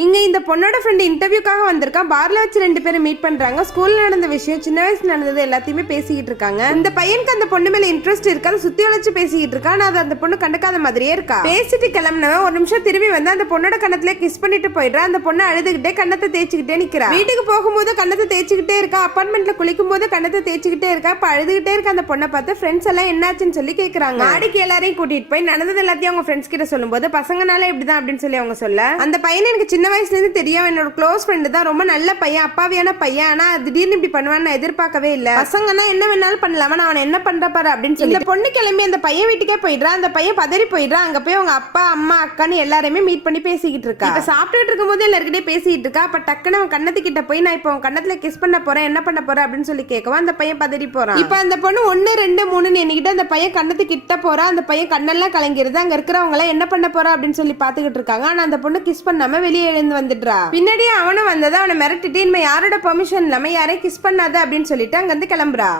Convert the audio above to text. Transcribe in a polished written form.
இங்க இந்த பொண்ணோட ஃப்ரெண்ட் இன்டர்வியூக்காக வந்திருக்கான். பார்ல வச்சு 2 பேரும் மீட் பண்றாங்க. ஸ்கூல்ல நடந்த விஷயம், சின்ன வயசுல நடந்தது எல்லாத்தையுமே பேசிக்கிட்டு இருக்காங்க. இந்த பையனுக்கு அந்த பொண்ணு மேல இன்ட்ரெஸ்ட் இருக்கு. அதை சுத்தி வளைச்சு பேசிக்கிட்டு இருக்கா. ஆனா அந்த பொண்ணு கண்டுக்காத மாதிரியே இருக்கா. பேசிட்டு கிளம்பினவன் ஒரு நிமிஷம் திரும்பி வந்து அந்த பொண்ணோட கண்ணத்துல கிஸ் பண்ணிட்டு போயிடுறா. அந்த பொண்ணு அழுதுகிட்டே கண்ணத்தை தேய்ச்சிக்கிட்டே நிக்கிறா. வீட்டுக்கு போகும்போது கண்ணத்தை தேய்ச்சிக்கிட்டே இருக்கா. அப்பார்ட்மெண்ட்ல குளிக்கும் போது கண்ணத்தை தேய்ச்சிக்கிட்டே இருக்கா. இப்ப அழுதுகிட்டே இருக்க அந்த பொண்ணை பார்த்து ஃப்ரெண்ட்ஸ் எல்லாம் என்னாச்சுன்னு சொல்லி கேக்குறாங்க. மாடிக்கு எல்லாரையும் கூட்டிட்டு போய் நடந்தது எல்லாத்தையும் அவங்க ஃப்ரெண்ட்ஸ் கிட்ட சொல்லும்போது பசங்கனால இப்படிதான் அப்படின்னு சொல்லி அவங்க சொல்ல, அந்த பையன் எனக்கு சின்ன வயசுல இருந்து தெரியும், என்னோட க்ளோஸ் ஃப்ரெண்ட் தான், ரொம்ப நல்ல பையன், அப்பாவியான பையன், ஆனா திடீர்னு இப்படி பண்ணுவான்னு நான் எதிர்பார்க்கவே இல்ல. பசங்கன்னா என்ன வேணாலும் பண்ணலாமா, நான் அவனை என்ன பண்ற பாரு அப்படின்னு சொல்லி இந்த பொண்ணு கிளம்பி அந்த பையன் வீட்டுக்கே போயிடுறா. அந்த பையன் பதறி போயிடுறா. அங்க போய் அவங்க அப்பா அம்மா அக்கான்னு எல்லாருமே மீட் பண்ணி பேசிக்கிட்டு இருக்கா. இப்ப சாப்பிட்டுட்டு இருக்கும் போது எல்லாருக்கிட்டே பேசிட்டு இருக்கா. அப்ப டக்குன்னு அவன் கண்ணத்துக்கிட்ட போய் நான் இப்போ உன் கண்ணத்துல கிஸ் பண்ண போறேன், என்ன பண்ண போறேன் அப்படின்னு சொல்லி கேட்கவும் அந்த பையன் பதறி போறான். இப்ப அந்த பொண்ணு 1 2 3 எண்ணிக்கிட்டு அந்த பையன் கண்ணத்துக்கிட்ட போறா. அந்த பையன் கண்ணெல்லாம் கலங்கிருது. அங்க இருக்கிறவங்க எல்லாம் என்ன பண்ண போறா அப்படின்னு சொல்லி பாத்துக்கிட்டு இருக்காங்க. ஆனா அந்த பொண்ணு கிஸ் பண்ணாம வெளியே எழுந்து வந்துடுறா. பின்னாடியே அவனும் வந்ததை அவனை மிரட்டிட்டு இனிமே யாரோட பெர்மிஷன் இல்லாம யாரையும் கிஸ் பண்ணாத அப்படின்னு சொல்லிட்டு அங்க இருந்து கிளம்புறா.